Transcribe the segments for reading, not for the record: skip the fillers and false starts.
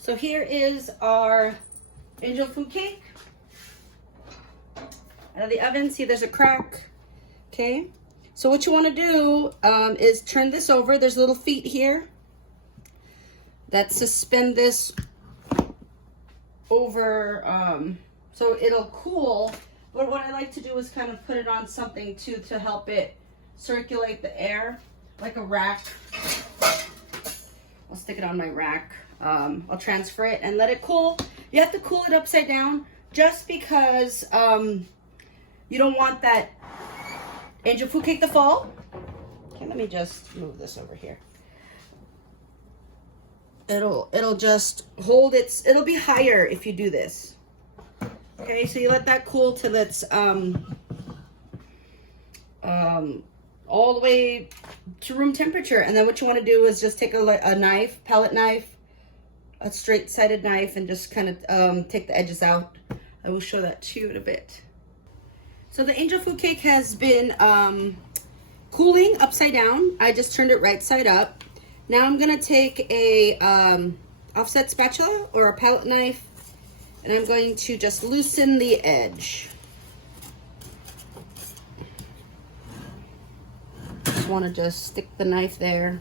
So here is our angel food cake. Out of the oven, see there's a crack. Okay, so what you want to do is turn this over. There's little feet here that suspend this over so it'll cool. But what I like to do is kind of put it on something too to help it circulate the air, like a rack. I'll stick it on my rack. I'll transfer it and let it cool. You have to cool it upside down just because you don't want that angel food cake to fall. Okay, let me just move this over here. It'll just hold its, it'll be higher if you do this. Okay, so you let that cool till it's all the way to room temperature. And then what you want to do is just take a knife, palette knife, a straight-sided knife, and just kind of take the edges out. I will show that to you in a bit. So the angel food cake has been cooling upside down. I just turned it right side up. Now I'm gonna take a offset spatula or a palette knife, and I'm going to just loosen the edge. Just want to just stick the knife there.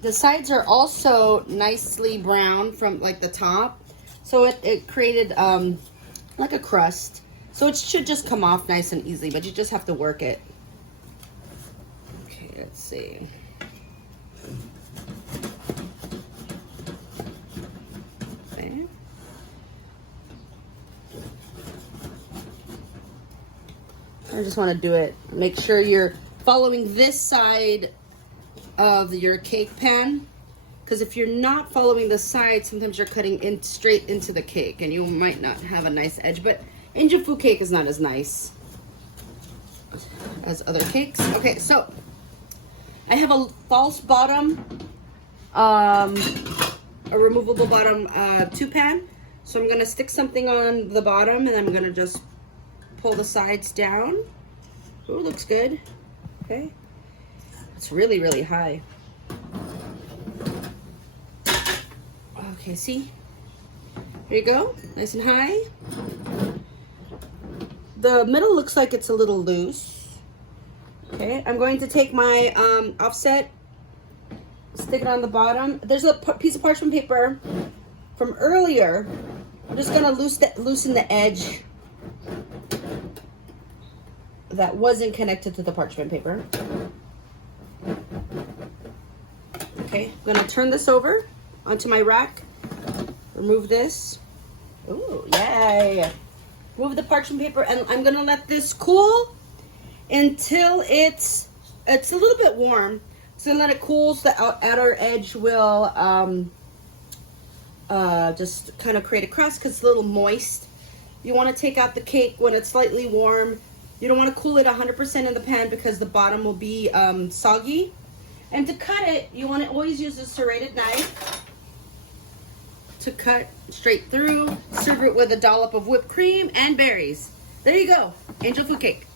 The sides are also nicely brown from like the top, so it created like a crust. So it should just come off nice and easily, but you just have to work it. Okay, let's see. Okay. I just want to do it. Make sure you're following this side of your cake pan, because if you're not following the side, sometimes you're cutting in straight into the cake and you might not have a nice edge. But angel food cake is not as nice as other cakes. Okay, so I have a false bottom, a removable bottom tube pan. So I'm gonna stick something on the bottom and I'm gonna just pull the sides down. Ooh, looks good. Okay. It's really, really high. Okay, see? Here you go, nice and high. The middle looks like it's a little loose. Okay, I'm going to take my offset, stick it on the bottom. There's a piece of parchment paper from earlier. I'm just gonna loosen the edge that wasn't connected to the parchment paper. Okay, I'm gonna turn this over onto my rack. Remove this. Ooh, yay! Remove the parchment paper, and I'm gonna let this cool until it's a little bit warm. So let it cool, so the outer edge will just kind of create a crust because it's a little moist. You want to take out the cake when it's slightly warm. You don't want to cool it 100% in the pan because the bottom will be soggy. And to cut it, you want to always use a serrated knife to cut straight through. Serve it with a dollop of whipped cream and berries. There you go, angel food cake.